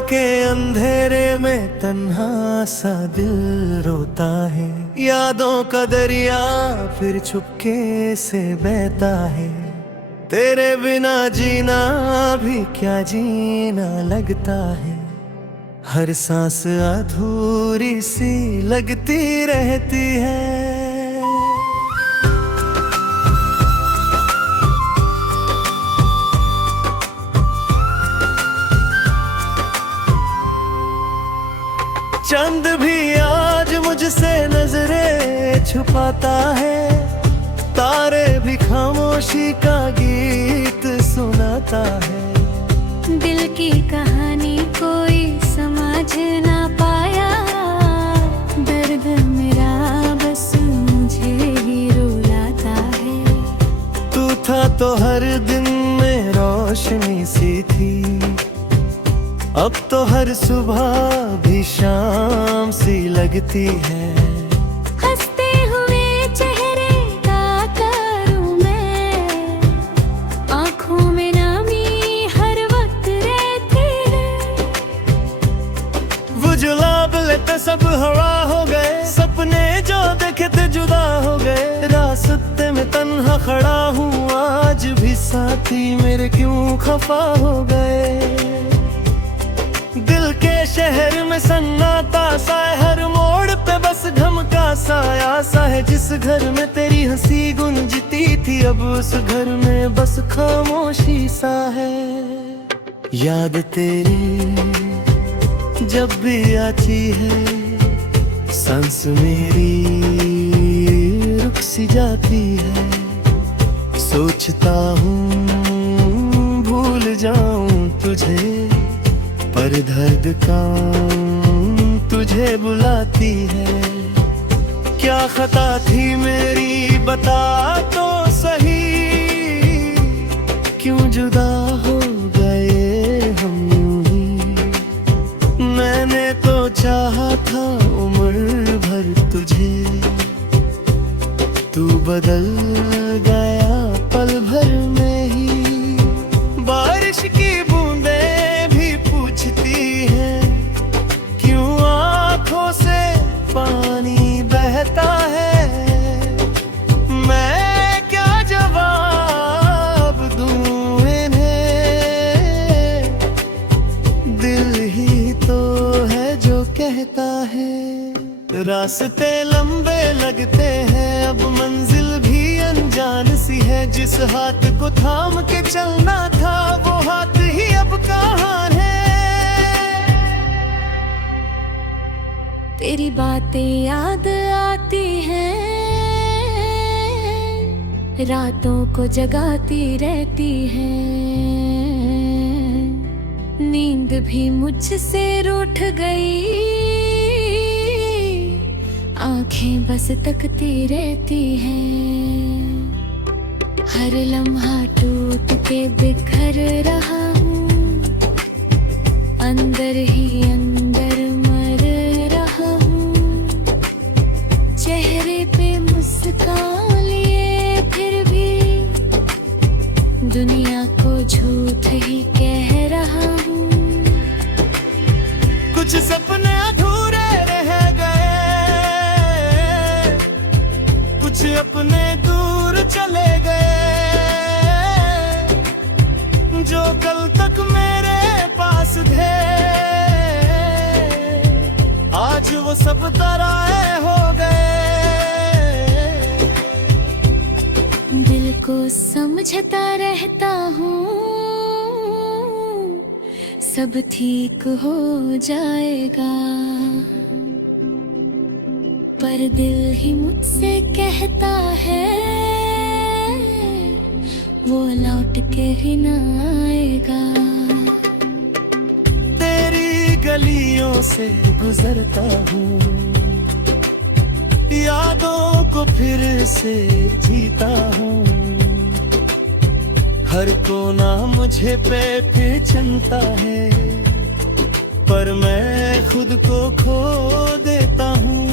के अंधेरे में तन्हा सा दिल रोता है। यादों का दरिया फिर चुपके से बहता है। तेरे बिना जीना भी क्या जीना लगता है। हर सांस अधूरी सी लगती रहती है। चंद भी आज मुझसे नजरें छुपाता है। तारे भी खामोशी का गीत सुनाता है। दिल की कहानी कोई समझ ना पाया। दर्द मेरा बस मुझे ही रुलाता है। तू था तो हर दिन में रोशनी सी थी। अब तो हर सुबह भी शाम सी लगती है। हंसते हुए चेहरे का करूं मैं। आँखों में नामी हर वक्त रहती है। वो जो लाभ लेते सब हवा हो गए। सपने जो देखे थे जुदा हो गए। रास्ते में तन्हा खड़ा हूँ आज भी साथी मेरे क्यों खफा हो गए। दिल के शहर में सन्नाटा सा है। हर मोड़ पे बस धमका साया सा है। जिस घर में तेरी हंसी गूंजती थी अब उस घर में बस खामोशी सा है। याद तेरी जब भी आती है सांस मेरी रुक सी जाती है। सोचता हूँ भूल जाऊं तुझे पर दर्द का तुझे बुलाती है। क्या खता थी मेरी बता तो सही। क्यों जुदा हो गए हम यूं ही। मैंने तो चाहा था उम्र भर तुझे। तू बदल गया पल भर में ही। बारिश की बूंदें भी पूछती हैं क्यों आँखों से पानी बहता है। मैं क्या जवाब दूं इन्हें। दिल ही तो है जो कहता है। रास्ते लंबे लगते हैं अब मंजिल भी अनजान सी है। जिस हाथ को थाम के चलना था वो हाथ ही अब कहाँ है। तेरी बातें याद आती हैं। रातों को जगाती रहती हैं। नींद भी मुझसे रूठ गई। आंखें बस तकती रहती हैं। हर लम्हा टूट के बिखर रहा हूँ। अंदर ही अंदर मर रहा हूँ। चेहरे पे मुस्कान लिए फिर भी दुनिया को झूठ ही कह रहा हूँ। कुछ सपने अधूरे रह गए। कुछ अपने दूर चले गए। जो कल तक मेरे पास थे आज वो सब तराए हो गए। दिल को समझता रहता हूँ सब ठीक हो जाएगा। पर दिल ही मुझसे कहता है वो लौट के ही ना आएगा। तेरी गलियों से गुजरता हूँ। यादों को फिर से जीता हूँ। हर कोना मुझे पे पहचानता है। पर मैं खुद को खो देता हूँ।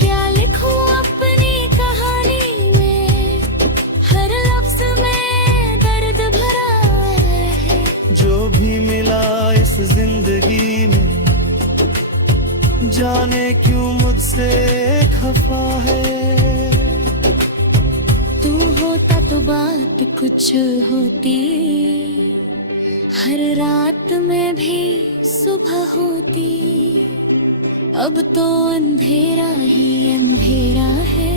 क्या लिखूं अपनी कहानी में। हर लफ्ज में दर्द भरा है। जो भी मिला जाने क्यों मुझसे खफा है। तू होता तो बात कुछ होती, हर रात में भी सुबह होती। अब तो अंधेरा ही अंधेरा है,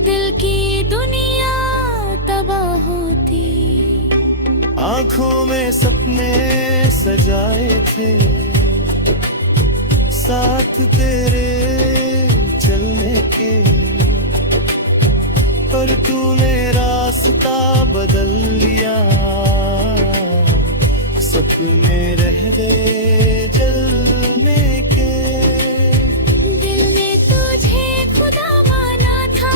दिल की दुनिया तबाह होती। आंखों में सपने सजाए थे, साथ तेरे चलने के, पर तूने रास्ता बदल लिया। सपने रह गए जलने के। दिल ने तुझे खुदा माना था,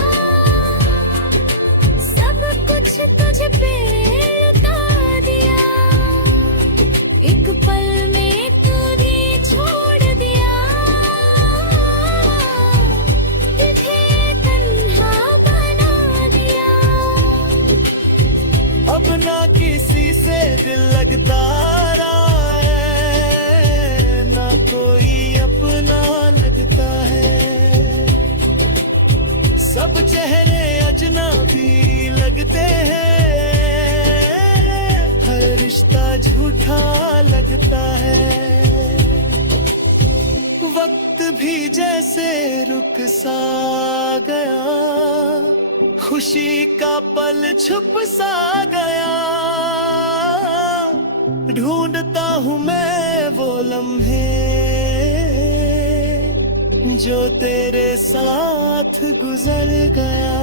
सब कुछ तुझ पे लुटा दिया। एक पल में तूने छोड़ दिया, तुझे तन्हा बना दिया। अब ना किसी से दिल लगता रहा है, ना कोई अपना लगता है। सब चेहरे अजनबी लगते हैं, हर रिश्ता झूठा लगता है। वक्त भी जैसे रुक सा गया, खुशी का पल छुप सा गया। ढूंढता हूँ मैं वो लम्हे जो तेरे साथ गुजर गया।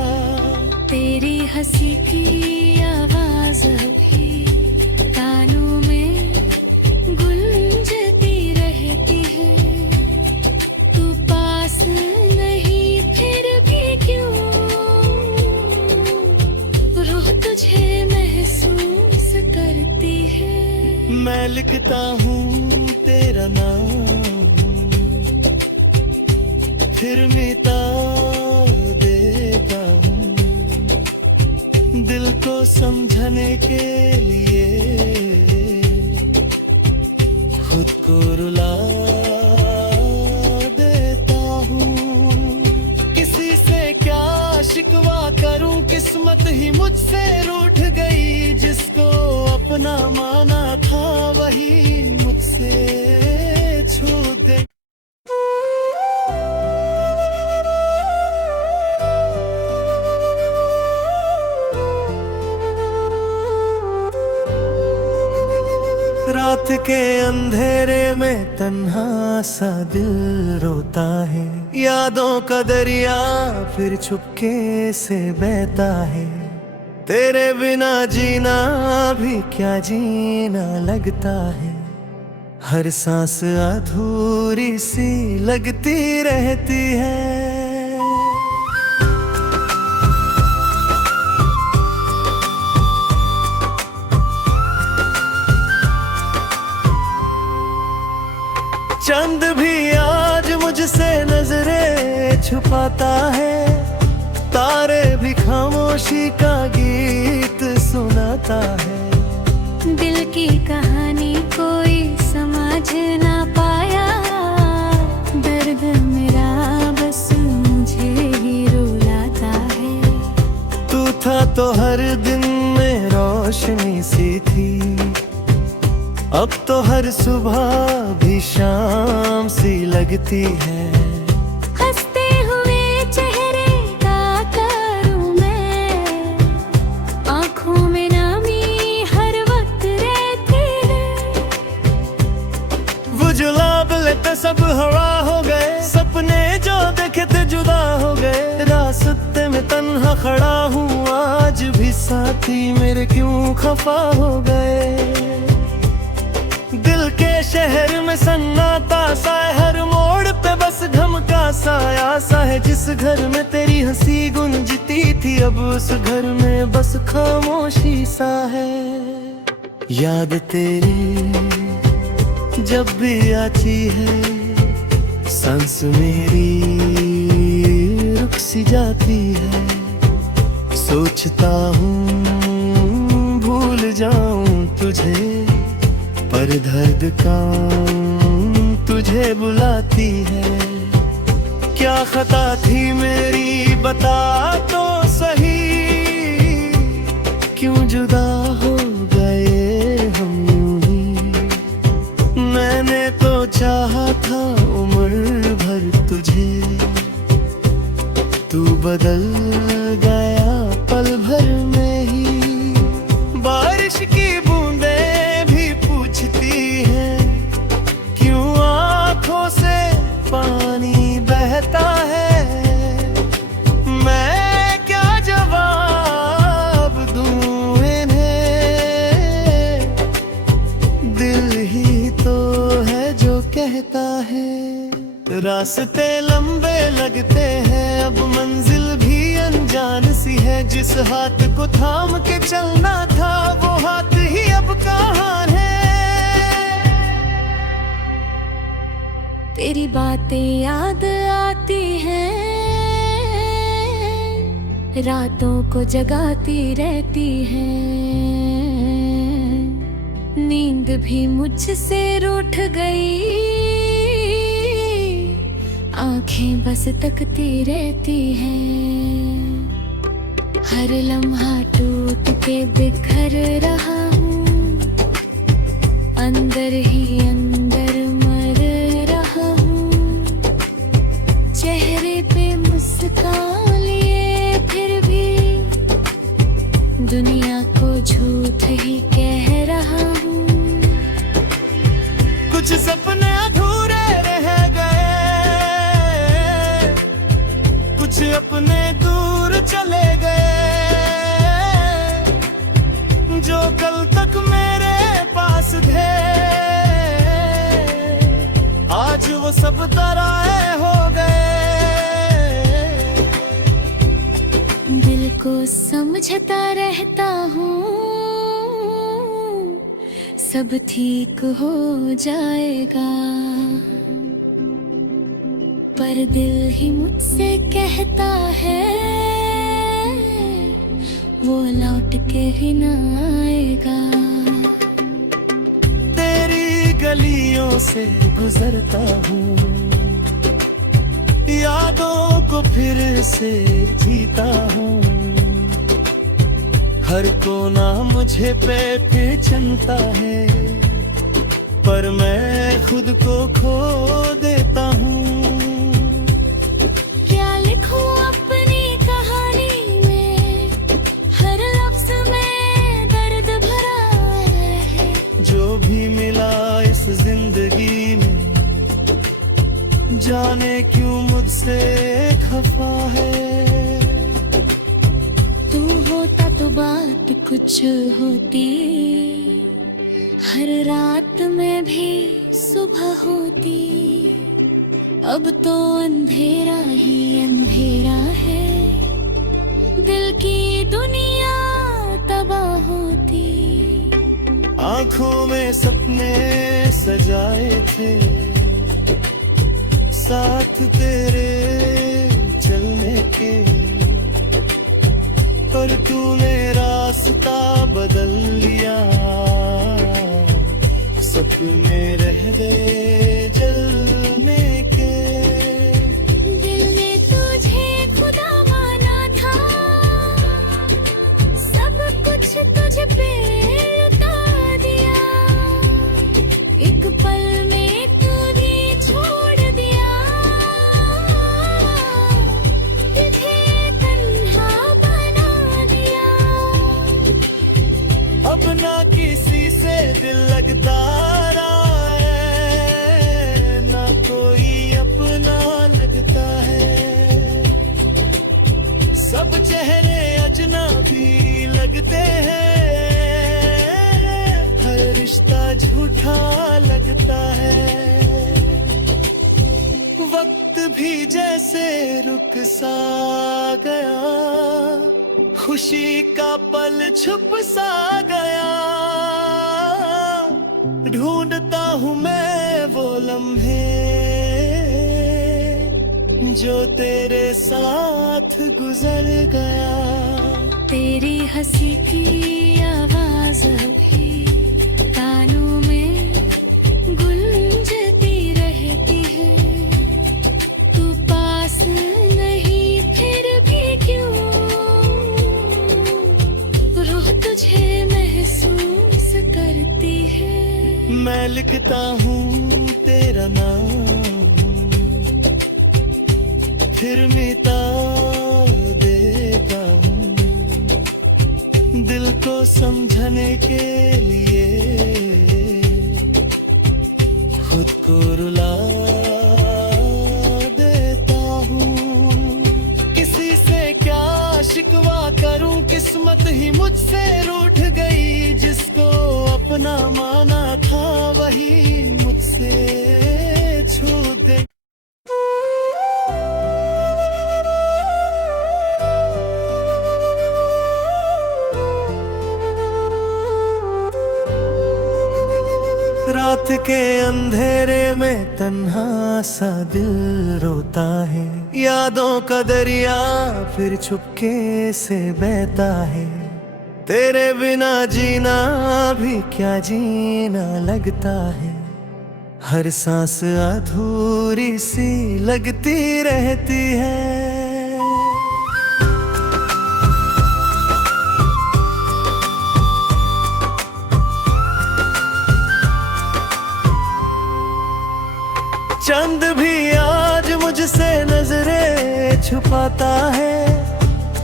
तेरी हंसी की आवाज भी कानों में गुंजती रहती है। तू पास नहीं फिर भी क्यों रूह तुझे महसूस करती है। मैं लिखता हूँ तेरा नाम, फिर मिटा देता हूँ। दिल को समझने के लिए खुद को रुला देता हूँ। किसी से क्या शिकवा करूँ, किस्मत ही मुझसे रूठ गई। जिसको अपना माना था वही मुझसे छूट गई। रात के अंधेरे में तन्हा सा दिल रोता है। यादों का दरिया फिर चुपके से बहता है। तेरे बिना जीना भी क्या जीना लगता है। हर सांस अधूरी सी लगती रहती है। चंद भी आज मुझसे नजरें छुपाता है। तारे भी खामोशी का गीत सुनाता है। दिल की कहानी कोई समझ ना पाया, दर्द मेरा बस मुझे ही रुलाता है। तू था तो हर दिन में रोशनी सी थी, अब तो हर सुबह भी शाम सी लगती है। हंसते हुए चेहरे का करूं मैं, आँखों में नामी हर वक्त रहती है। वो जो लाभ लेते सब हवा हो गए, सपने जो देखे थे जुदा हो गए। रास्ते में तन्हा खड़ा हूँ आज भी, साथी मेरे क्यों खफा हो गए। दिल के शहर में सन्नाटा सा है, हर मोड़ पे बस धमका साया सा है। जिस घर में तेरी हंसी गूंजती थी, अब उस घर में बस खामोशी सा है। याद तेरी जब भी आती है, सांस मेरी रुक सी जाती है। सोचता हूँ भूल जाऊं तुझे, पर दर्द का तुझ मुझे बुलाती है। क्या खता थी मेरी बता तो सही, क्यों जुदा हो गए हम यूं ही। मैंने तो चाहा था उम्र भर तुझे, तू बदल गया पल भर में ही। बारिश की बूंदें भी पूछती हैं, क्यों आंखों से पानी बहता है। मैं क्या जवाब दूं इन्हें, दिल ही तो है जो कहता है। रास्ते लंबे लगते हैं, अब मंजिल भी अनजान सी है। जिस हाथ को थाम के चलना था, वो हाथ ही अब कहाँ है। तेरी बातें याद आती हैं, रातों को जगाती रहती हैं। नींद भी मुझसे रूठ गई, आंखें बस तकती रहती हैं। हर लम्हा टूट के बिखर रहा हूँ, अंदर ही अंदर मर रहा हूँ। चेहरे पे मुस्कान लिए फिर भी दुनिया को झूठ ही कह रहा हूँ। कुछ सपने अधूरे रह गए, कुछ अपने दूर चले गए। जो कल तक मेरे पास थे, आज वो सब तराए हो गए। दिल को समझता रहता हूँ, सब ठीक हो जाएगा। पर दिल ही मुझसे कहता है, वो लौट के ही ना आएगा। तेरी गलियों से गुजरता हूँ, यादों को फिर से जीता हूँ। हर कोना मुझे पे पहचानता है, पर मैं खुद को खो देता हूँ। क्या लिखूं अपनी कहानी में, हर लफ्ज में दर्द भरा है। जो भी मिला इस जिंदगी में, जाने क्यों मुझसे खफा है। तू होता तो बात कुछ होती, हर रात में भी सुबह होती। अब तो अंधेरा ही अंधेरा है, दिल की दुनिया तबाह होती। आंखों में सपने सजाए थे, साथ तेरे चलने के, पर तूने रास्ता बदल लिया। सपने रह गए जलने के। दिल ने तुझे खुदा माना था, सब कुछ तुझ पे लुटा दिया। एक पल में तूने छोड़ दिया, तुझे तन्हा बना दिया। अब ना किसी से दिल लगता रहा है, ना कोई अपना लगता है। सब चेहरे अजनबी लगते हैं, हर रिश्ता झूठा लगता है। वक्त भी जैसे रुक सा गया, खुशी का पल छुप सा गया। ढूंढता हूँ मैं वो लम्हे, जो तेरे साथ गुजर गया। तेरी हंसी की आवाज भी कानों में गुंजती रहती। लिखता हूँ तेरा नाम, फिर मिटा देता हूँ दिल को समझने के लिए, खुद को रुला देता हूँ। किसी से क्या शिकवा करूँ, किस्मत ही मुझसे रूठ गई। जिसको अपना माना था वही मुझसे छूट गई। रात के अंधेरे में तन्हा सा दिल रोता है, यादों का दरिया फिर चुपके से बहता है। तेरे बिना जीना भी क्या जीना लगता है, हर सांस अधूरी सी लगती रहती है। चंद भी आज मुझसे नजरें छुपाता है,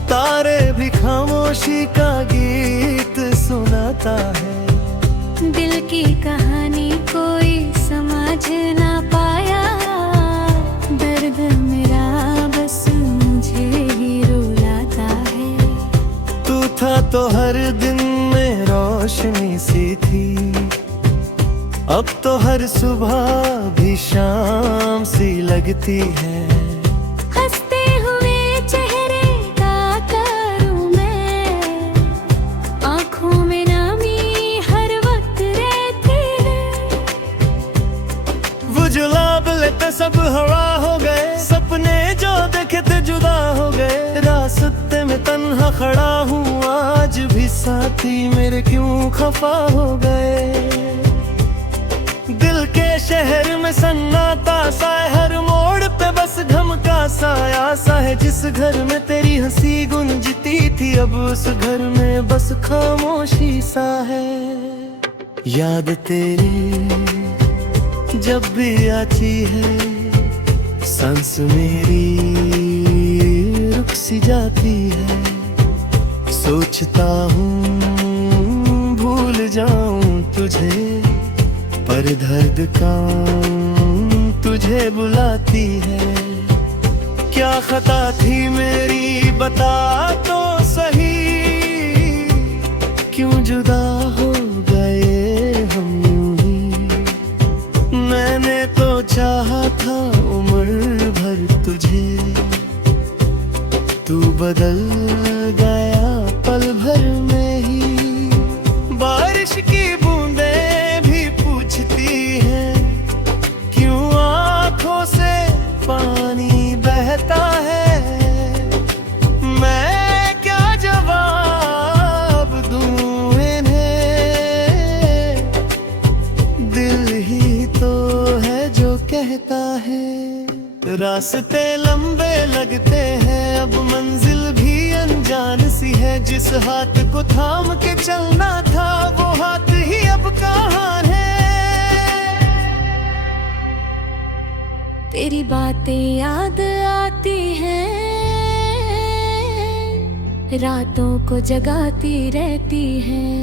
तारे भी खामोशी का गीत सुनाता है। दिल की कहानी कोई समझ ना पाया, दर्द मेरा बस मुझे ही रुलाता है। तू था तो हर दिन में रोशनी सी थी, अब तो हर सुबह भी शाम सी लगती है। हंसते हुए चेहरे का करूं मैं, आँखों में नामी हर वक्त रहती है। वो जो लाभ लेते सब हवा हो गए, सपने जो देखे थे जुदा हो गए। रास्ते में तन्हा खड़ा हूँ आज भी, साथी मेरे क्यों खफा हो गए। दिल के शहर में सन्नाटा सा है, हर मोड़ पे बस धमका साया सा है। जिस घर में तेरी हंसी गूंजती थी, अब उस घर में बस खामोशी सा है। याद तेरी जब भी आती है, सांस मेरी रुक सी जाती है। सोचता हूँ भूल जाऊं तुझे, पर दर्द का तुझे बुलाती है। क्या खता थी मेरी बता तो सही, क्यों जुदा हो गए हम यूं ही। मैंने तो चाहा था उम्र भर तुझे, तू बदल गया पल भर में ही। बारिश की बूंदें भी पूछती हैं, क्यों आँखों से पानी बहता है। मैं क्या जवाब दूँ इन्हें, दिल ही तो है जो कहता है। रास्ते लंबे लगते हैं, अब मंजिल भी अनजान सी है। जिस हाथ को थाम के चलना था, वो हाथ ही अब कहाँ है। तेरी बातें याद आती हैं, रातों को जगाती रहती हैं।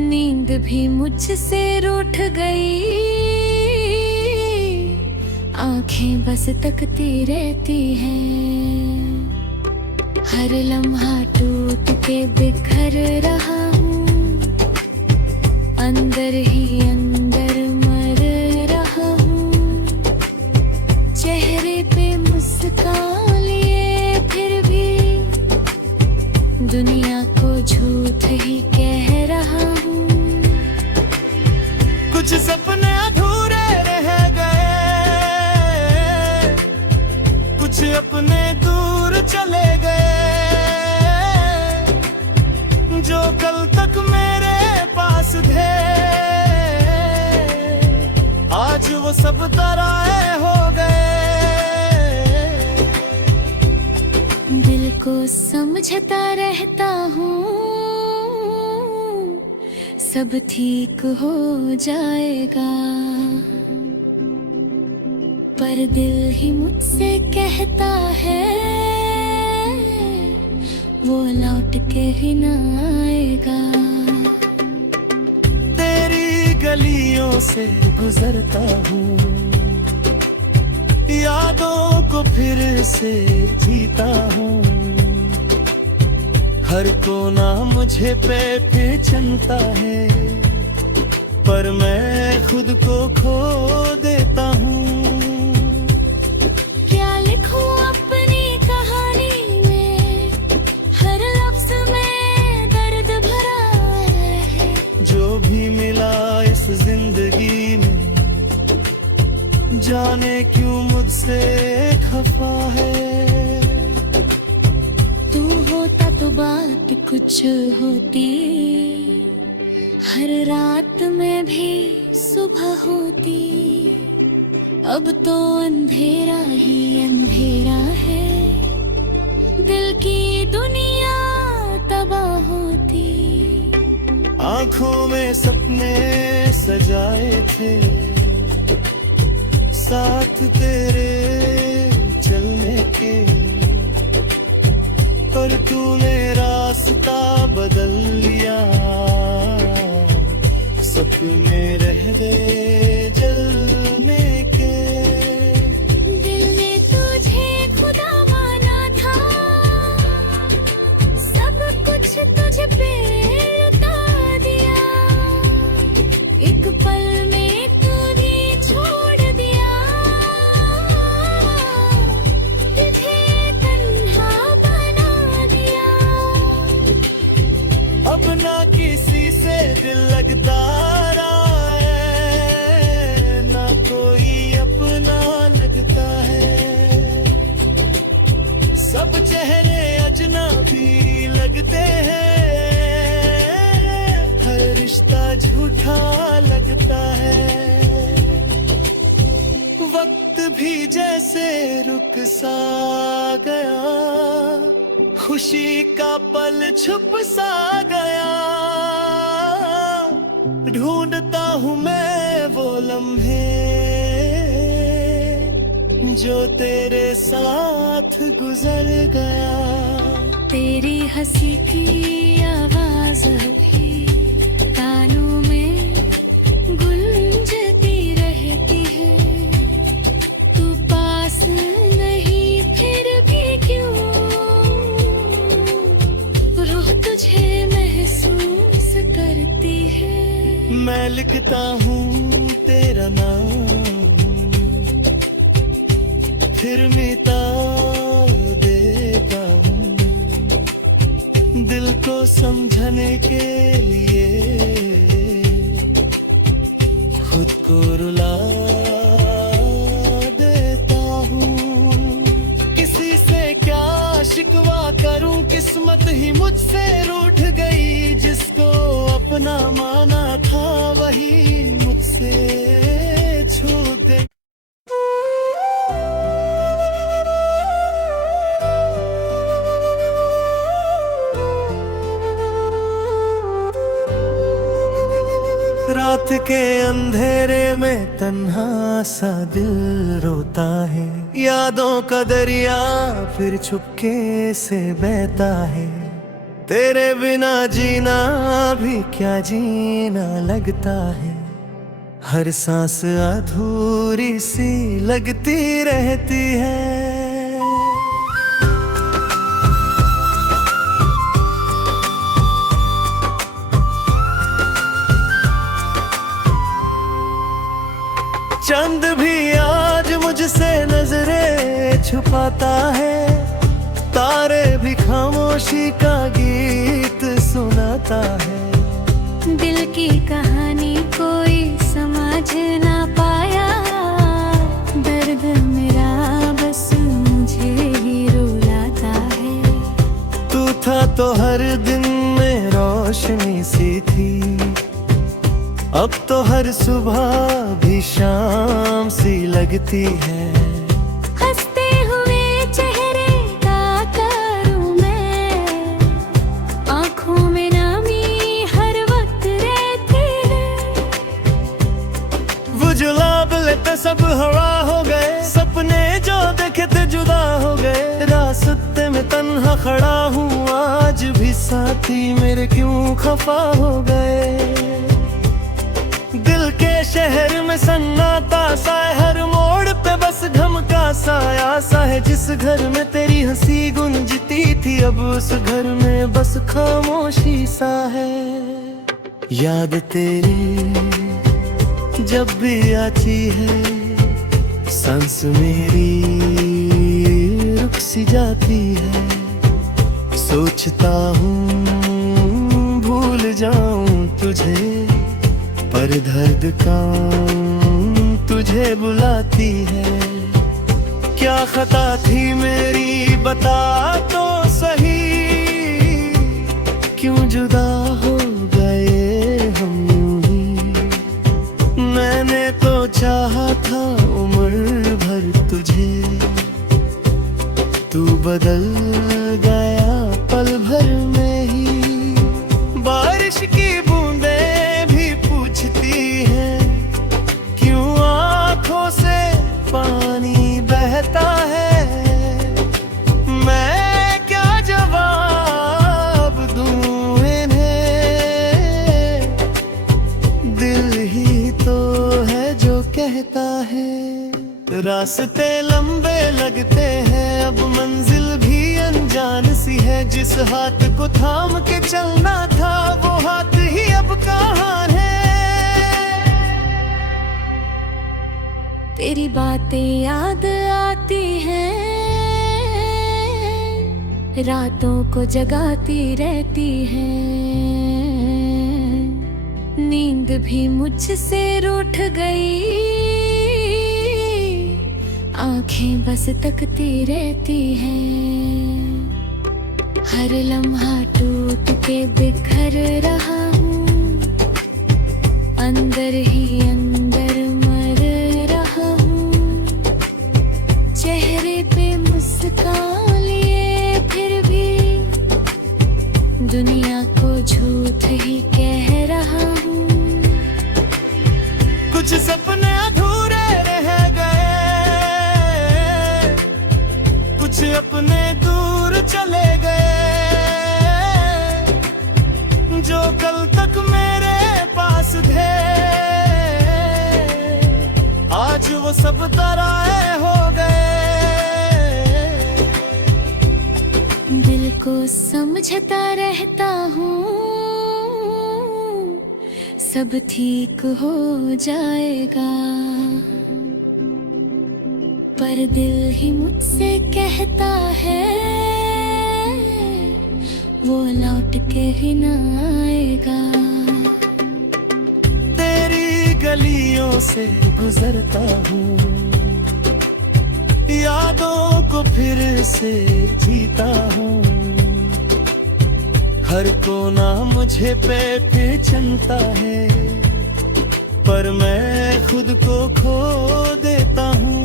नींद भी मुझसे रूठ गई, आंखें बस तकती रहती हैं। हर लम्हा टूट के बिखर रहा हूँ, अंदर ही अंदर मर रहा हूँ। चेहरे पे मुस्कान लिए फिर भी दुनिया को झूठ ही कह रहा हूँ। कुछ सपने अधूरे रह गए, कुछ अपने दूर चले गए। जो कल तक मेरे पास थे, आज वो सब तराए हो गए। को समझता रहता हूँ, सब ठीक हो जाएगा। पर दिल ही मुझसे कहता है वो लौट के ही ना आएगा। तेरी गलियों से गुजरता हूँ, यादों को फिर से जीता हूँ। हर कोना मुझे पे पहचानता है, पर मैं खुद को खो देता हूँ। क्या लिखूं अपनी कहानी में, हर लफ्ज में दर्द भरा है। जो भी मिला इस जिंदगी में, जाने क्यों मुझसे खफा है। तू होता तो बात कुछ होती, हर रात में भी सुबह होती। अब तो अंधेरा ही अंधेरा है, दिल की दुनिया तबाह होती। आंखों में सपने सजाए थे, साथ तेरे चलने के, पर तूने रास्ता बदल लिया। सपने रह गए जलने के। दिल ने तुझे खुदा माना था, सब कुछ तुझ पे लुटा दिया। एक पल में तूने छोड़ दिया, तुझे तन्हा बना दिया। अब ना किसी से दिल लगता रहा है, ना कोई अपना लगता है। सब चेहरे अजनबी लगते हैं, हर रिश्ता झूठा लगता है। वक्त भी जैसे रुक सा गया, खुशी का पल छुप सा गया। ढूंढता हूँ मैं वो लम्हे जो तेरे साथ गुजर गया। तेरी हंसी की आवाज भी कानों में गुंजती रहती है। तू पास नहीं फिर भी क्यों रूह तुझे महसूस करती है। मैं लिखता हूँ तेरा नाम, फिर मिटा देता हूँ। दिल को समझने के लिए खुद को रुला देता हूँ। किसी से क्या शिकवा करूँ, किस्मत ही मुझसे रूठ गई। जिसको अपना माना था वही मुझसे छूट गई। रात के अंधेरे में तन्हा सा दिल रोता है। यादों का दरिया फिर चुपके से बहता है। तेरे बिना जीना भी क्या जीना लगता है। हर सांस अधूरी सी लगती रहती है। चंद भी आज मुझसे नजरें छुपाता है। तारे भी खामोशी का गीत सुनाता है। दिल की कहानी कोई समझ ना पाया, दर्द मेरा बस मुझे ही रुलाता है। तू था तो हर दिन में रोशनी सी थी, अब तो हर सुबह भी शाम सी लगती है। हंसते हुए चेहरे का करूं मैं, आँखों में नमी हर वक्त रहती लेते सब हवा हो गए, सपने जो देखे थे जुदा हो गए। रास्ते में तन्हा खड़ा हूँ आज भी साथी मेरे क्यों खफा हो गए। दिल के शहर में सन्नाटा सा है, हर मोड़ पे बस धमका साया सा है। जिस घर में तेरी हंसी गूंजती थी अब उस घर में बस खामोशी सा है। याद तेरी जब भी आती है सांस मेरी रुक सी जाती है। सोचता हूँ भूल जाऊं तुझे पर दर्द का तुझे बुलाती है। क्या खता थी मेरी बता तो सही, क्यों जुदा हो गए हम यूं ही। मैंने तो चाहा था उम्र भर तुझे, तू बदल गया पल भर में ही। बारिश की बूंदें भी पूछती हैं क्यों आंखों से पानी बहता है। मैं क्या जवाब दूं इन्हें, दिल ही तो है जो कहता है। रास्ते लंबे लगते हैं अब मंजिल भी अनजान सी है। जिस हाथ को थाम के चलना था वो हाथ ही अब कहाँ है। तेरी बातें याद आती हैं, रातों को जगाती रहती हैं। नींद भी मुझसे रूठ गई, आंखें बस तकती रहती हैं। हर लम्हा टूट के बिखर रहा हूँ, अंदर ही अंदर मर रहा हूँ। चेहरे पे मुस्कान लिए फिर भी दुनिया को झूठ ही कह रहा हूँ। कुछ सपने अधूरे रह गए, कुछ अपने दूर चले गए। जो कल तक मेरे पास थे आज वो सब तराए हो गए। दिल को समझता रहता हूँ सब ठीक हो जाएगा, पर दिल ही मुझसे कहता है वो लौट के ही ना आएगा। तेरी गलियों से गुजरता हूँ, यादों को फिर से जीता हूँ। हर कोना मुझे पे पहचानता है, पर मैं खुद को खो देता हूँ।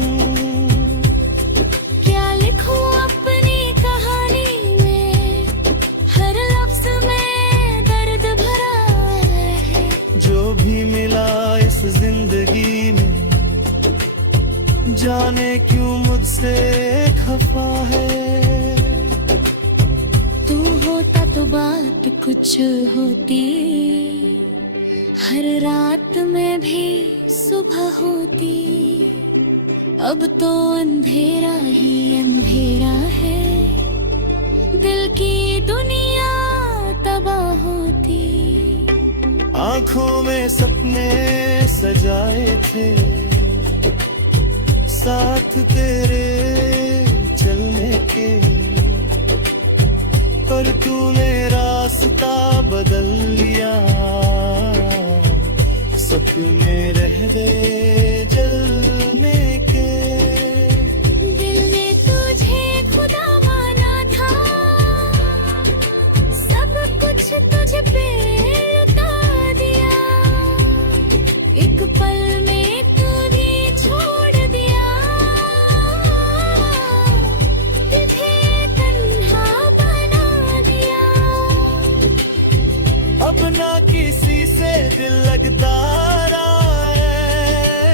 क्या लिखूं अपनी कहानी में, हर लफ्ज में दर्द भरा है। जो भी मिला इस जिंदगी में जाने क्यों मुझसे खफा है। तू होता तो बात कुछ होती, हर रात में भी सुबह होती। अब तो अंधेरा ही अंधेरा है, दिल की दुनिया तबाह होती। आंखों में सपने सजाए थे साथ तेरे चलने के, पर तूने रास्ता बदल लिया। सपने रह गए जलने के। दिल ने तुझे खुदा माना था, सब कुछ तुझ पे लुटा दिया। एक पल में तूने छोड़ दिया, तुझे तन्हा बना दिया। अब ना किसी से दिल लगता रहा है,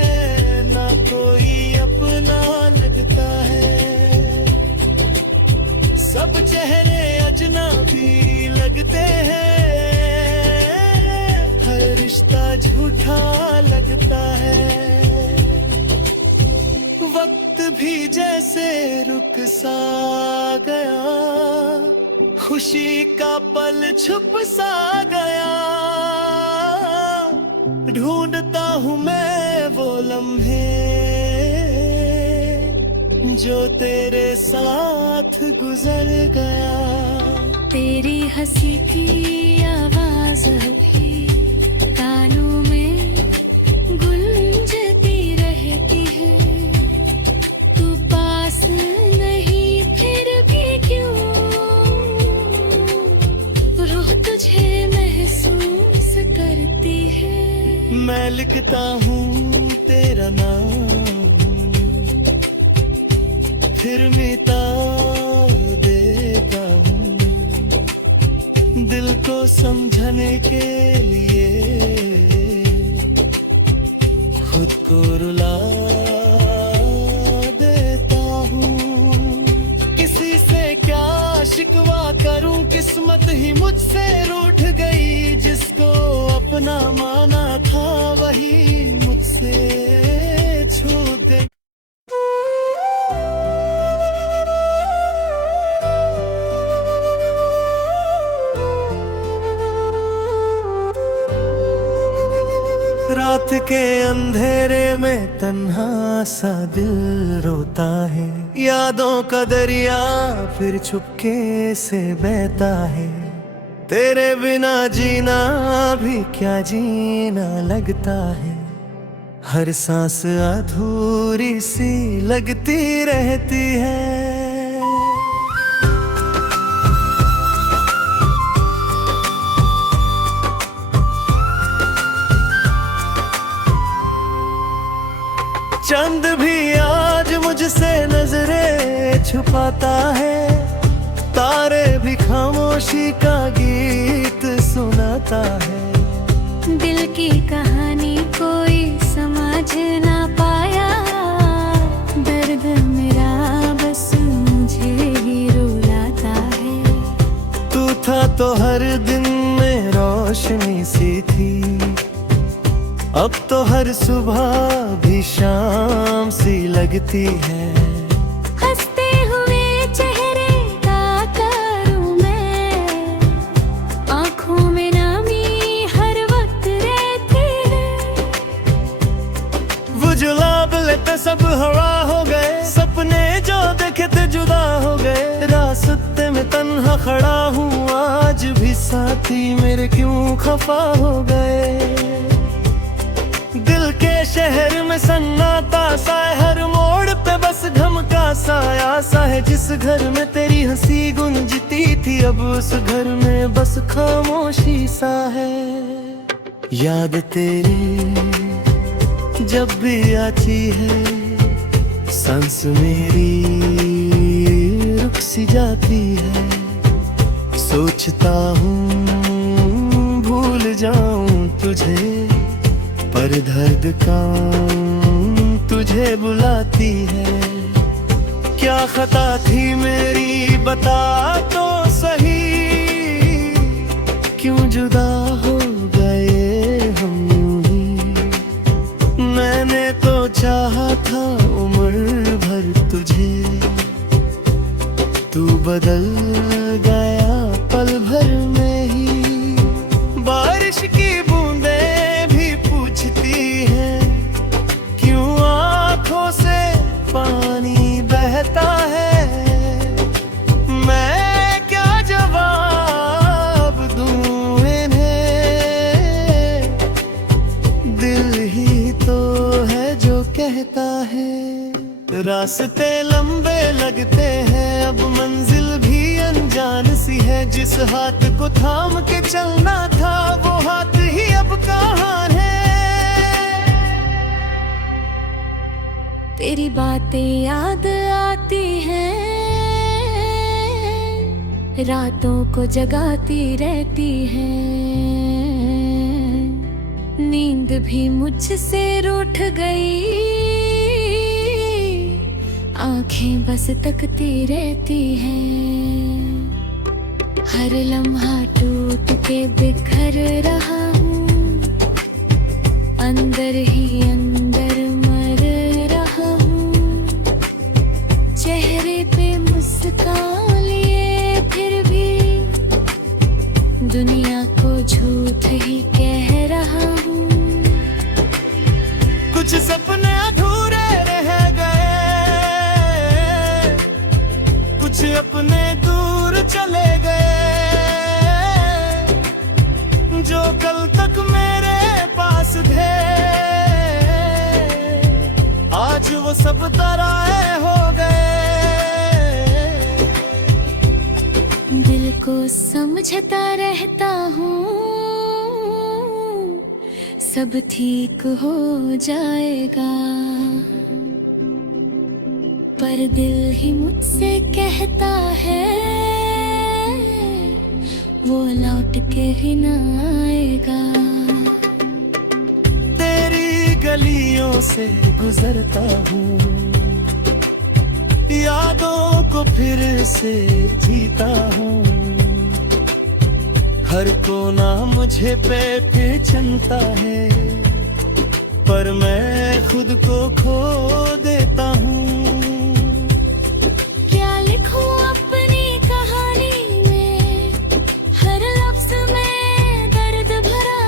लगते हैं, हर रिश्ता झूठा लगता है। वक्त भी जैसे रुक सा गया, खुशी का पल छुप सा गया। ढूंढता हूँ मैं वो लम्हे जो तेरे साथ गुजर गया। तेरी हंसी की आवाज भी कानों में गुंजती रहती है। तू पास नहीं फिर भी क्यों रूह तुझे महसूस करती है। मैं लिखता हूँ तेरा नाम, फिर मिटा देता हूँ, दिल को समझने के लिए खुद को रुला देता हूँ। किसी से क्या शिकवा करूँ, किस्मत ही मुझसे रूठ गई। जिसको अपना माना था वही मुझसे छूट गई। रात के अंधेरे में तन्हा सा दिल रोता है। यादों का दरिया फिर चुपके से बहता है। तेरे बिना जीना भी क्या जीना लगता है। हर सांस अधूरी सी लगती रहती है। चंद भी आज मुझसे नजरें छुपाता है। तारे भी खामोशी का गीत सुनाता है। दिल की कहानी कोई समझ ना पाया। दर्द मेरा बस मुझे ही रुलाता है। तू था तो हर दिन में रोशनी सी थी। अब तो हर सुबह भी शाम सी लगती है। हंसते हुए चेहरे का करूं मैं, आँखों में नामी हर वक्त रहती है। वो जो लाभ लेते सब हवा हो गए। सपने जो देखे थे जुदा हो गए। रास्ते में तन्हा खड़ा हूँ आज भी, साथी मेरे क्यों खफा हो गए। दिल के शहर में सन्नाटा सा है। हर मोड़ पे बस धमका साया सा है। जिस घर में तेरी हंसी गूंजती थी, अब उस घर में बस खामोशी सा है। याद तेरी जब भी आती है, सांस मेरी रुक सी जाती है। सोचता हूँ भूल जाऊं तुझे, पर दर्द का तुझे बुलाती है। क्या खता थी मेरी बता तो सही, क्यों जुदा हो गए हम ही। मैंने तो चाहा था उम्र भर तुझे, तू बदल गया पल भर में ही। बारिश की बूंदें भी पूछती हैं, क्यों आँखों से पानी बहता है। मैं क्या जवाब दूं इन्हें, दिल ही तो है जो कहता है। रास्ते लंबे लगते हैं, अब मंजिल भी अनजान सी है। जिस हाथ को थाम के चलना था, वो हाथ ही अब कहाँ है। तेरी बातें याद आती हैं, रातों को जगाती रहती हैं। नींद भी मुझसे रूठ गई, आंखें बस तकती रहती हैं। हर लम्हा टूट के बिखर रहा हूँ, अंदर ही अंदर मर रहा हूँ। चेहरे पे मुस्कान लिए फिर भी दुनिया को झूठ ही कह रहा हूँ। कुछ सपने अधूरे रह गए, कुछ अपने दूर चले गए। जो कल तक मेरे पास थे, आज वो सब तराए हो गए। दिल को समझता रहता हूँ, सब ठीक हो जाएगा, पर दिल ही मुझसे कहता है वो लौट के ही ना आएगा। तेरी गलियों से गुजरता हूँ, यादों को फिर से जीता हूँ। हर कोना मुझे पे पहचानता है, पर मैं खुद को खो देता हूँ। क्या लिखूं अपनी कहानी में, हर लफ्ज में दर्द भरा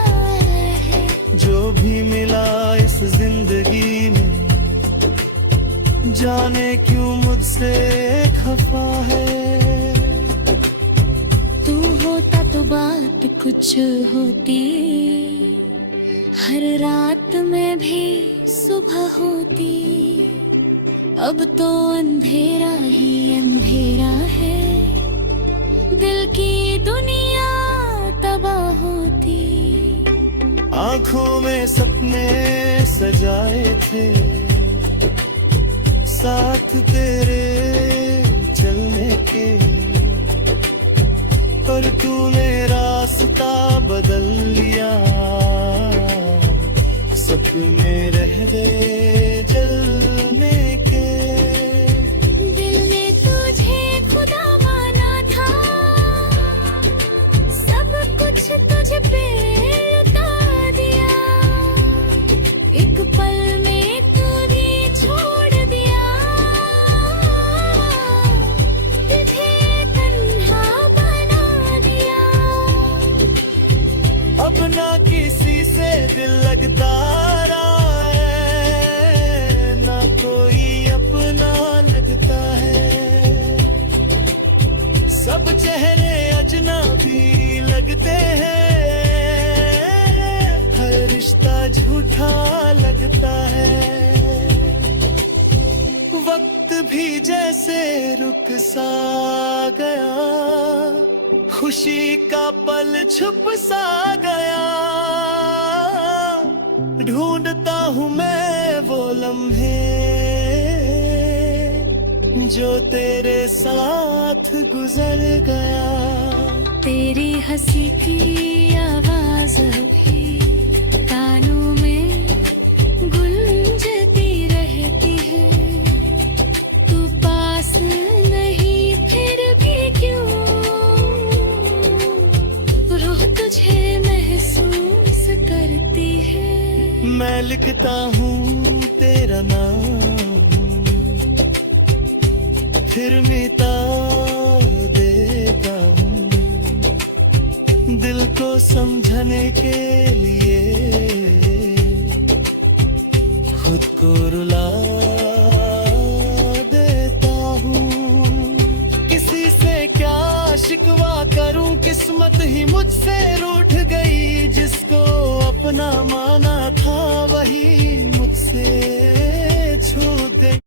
है। जो भी मिला इस जिंदगी में, जाने क्यों मुझसे खफा है। तू होता तो बात कुछ होती, हर रात में भी सुबह होती। अब तो अंधेरा ही अंधेरा है, दिल की दुनिया तबाह होती। आंखों में सपने सजाए थे, साथ तेरे चलने के, पर तूने रास्ता बदल लिया। सपने रह गए जलने के। दिल ने तुझे खुदा माना था, सब कुछ तुझ पे लुटा दिया। एक पल में तूने छोड़ दिया, तुझे तन्हा बना दिया। अब ना किसी से दिल लगता रहा है, ना कोई अपना लगता है। सब चेहरे अजनबी लगते हैं, हर रिश्ता झूठा लगता है। वक्त भी जैसे रुक सा गया, खुशी का पल छुप सा गया। ढूंढता हूँ मैं वो लम्हे, जो तेरे साथ गुजर गया। तेरी हंसी की आवाज भी कानों में गुंजती रहती है। तू पास नहीं फिर भी क्यों रूह तुझे महसूस करती है। मैं लिखता हूँ तेरा नाम, फिर मिटा देता हूँ। दिल को समझने के लिए खुद को रुला देता हूँ। किसी से क्या शिकवा करूँ, किस्मत ही मुझसे रूठ गई। जिसको अपना माना था वही